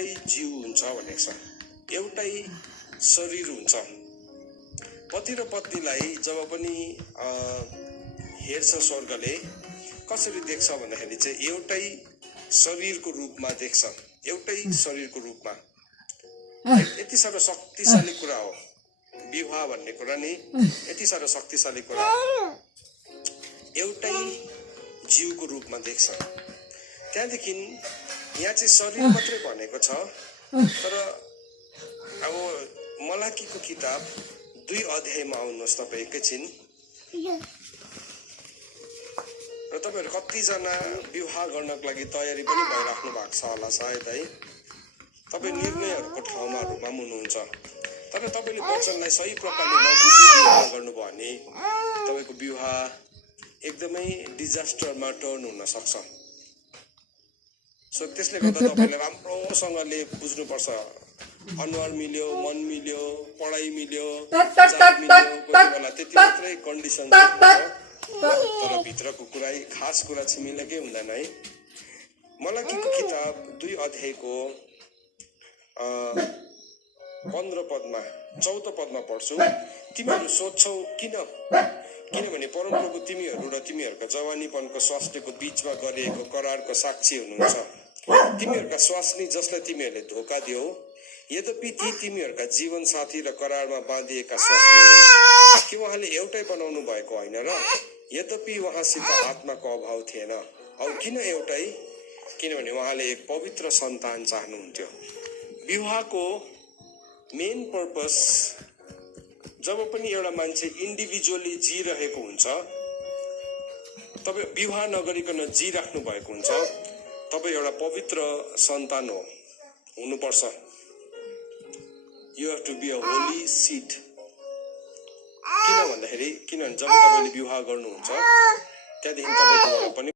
एउटै जीव हुन्छ भनेको छ, एउटै शरीर हुन्छ। पति र पत्नीलाई जब पनि हेर्छ स्वर्गले कसरी देख्छ भन्दाखेरि चाहिँ एउटै शरीरको रूपमा देख्छ, एउटै शरीरको रूपमा। यति साह्रो शक्तिशाली कुरा हो विवाह भन्ने कुरा नि, यति साह्रो शक्तिशाली कुरा हो। एउटै जीवको रूपमा देख्छ। त्यहाँदेखि यहाँ चाहिँ शरीर मात्रै भनेको छ, तर अब मलाकीको किताब 2 अध्यायमा आउनुहोस् तपाईँ एकैछिन। र तपाईँहरू कतिजना विवाह गर्नको लागि तयारी पनि भइराख्नु भएको छ होला सायद है, तपाईँ निर्णयहरूको ठाउँमा हुनुहुन्छ। तर तपाईँले वचनलाई सही प्रकारले नबुझी विवाह गर्नुभयो भने तपाईँको विवाह एकदमै डिजास्टरमा टर्न हुन सक्छ। सो त्यसले गर्दा तपाईँले राम्रोसँगले बुझ्नुपर्छ। अनुहार मिल्यो, मन मिल्यो, पढाइ मिल्यो, जात मिल्यो, कोही बेला त्यति मात्रै कन्डिसन तर भित्रको कुरा खास कुरा चाहिँ मिलेकै हुँदैन है। मलाकीको किताब 2 अध्यायको 15 पदमा 14 पदमा पढ्छु। तिमीहरू सोध्छौ किनभने परमप्रभु तिमीहरू र तिमीहरूका जवानीपनको स्वास्नीको बीचमा गरिएको करारको साक्षी हुनुहुन्छ। तिमीहरूका स्वास्नी जसलाई तिमीहरूले धोका दियौ, यद्यपि ती तिमीहरूका जीवन साथी र करारमा बाँधिएका स्वास्नी हुन्। कि उहाँले एउटै बनाउनु भएको होइन र? यद्यपि उहाँसित आत्माको अभाव थिएन। औ किन एउटै? किनभने उहाँले एक पवित्र सन्तान चाहनुहुन्थ्यो। विवाहको मेन पर्पस जब पनि एउटा मान्छे इन्डिभिजुअली जिरहेको हुन्छ, तपाईँ विवाह नगरिकन जिराख्नु भएको हुन्छ, तपाईँ एउटा पवित्र सन्तान हुनुपर्छ। You have to be a holy seed. किनभने जब तपाईँले विवाह गर्नुहुन्छ त्यहाँदेखि तपाईँको पनि